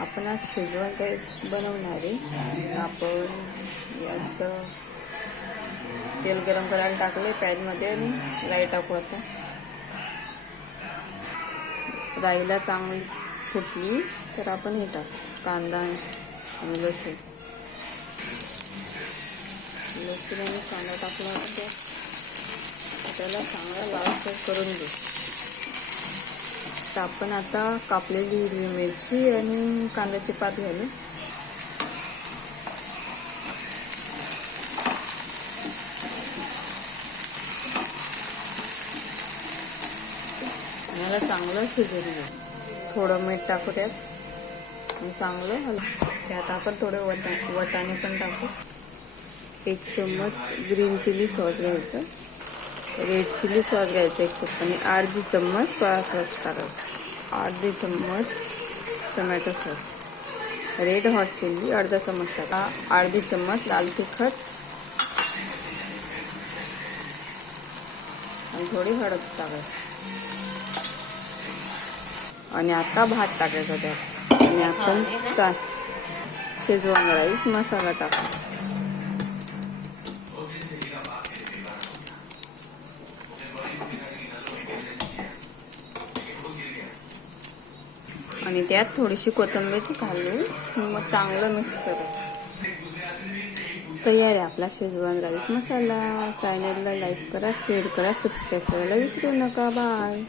आपण आज Schezwan rice बनवणार आहे। आपण यात तेल गरम करायला टाकले पॅनमध्ये आणि राई टाकू। आता राईला चांगली फुटली तर आपण हे टाकू कांदा आणि लसूण आणि कांदा टाकून आपण त्याला चांगला लालसर करून घेऊ। आपण आता कापलेली हिरवी मिरची आणि कांद्याची पात घालू। याला चांगलं शिजवून घेऊ। थोडं मीठ टाकू त्यात आणि चांगलं हलवू। त्यात आपण थोडे वाटाणे पण टाकू। 1 चम्मच ग्रीन चिली सॉस घ्यायचं, रेड चिली सॉस घ्यायचं 1 चम्मच आणि अर्धी चम्मच सोया सॉस टाकायचं, अर्धी चम्मच tomato sauce, red hot chilli अर्धा चम्मच टाका, अर्धी चम्मच लाल तिखट आणि थोडी हळद टाकायची। आणि आता भात टाकायचा त्यात आणि आपण शेजवान राईस मसाला टाकायचा। आणि त्यात थोडीशी कोथिंबीर घालून मग चांगलं मिक्स करा। तयार आहे आपला शेजवान राईस मसाला। चॅनलला लाईक करा, शेअर करा, सबस्क्राईब करायला विसरू नका। बाय।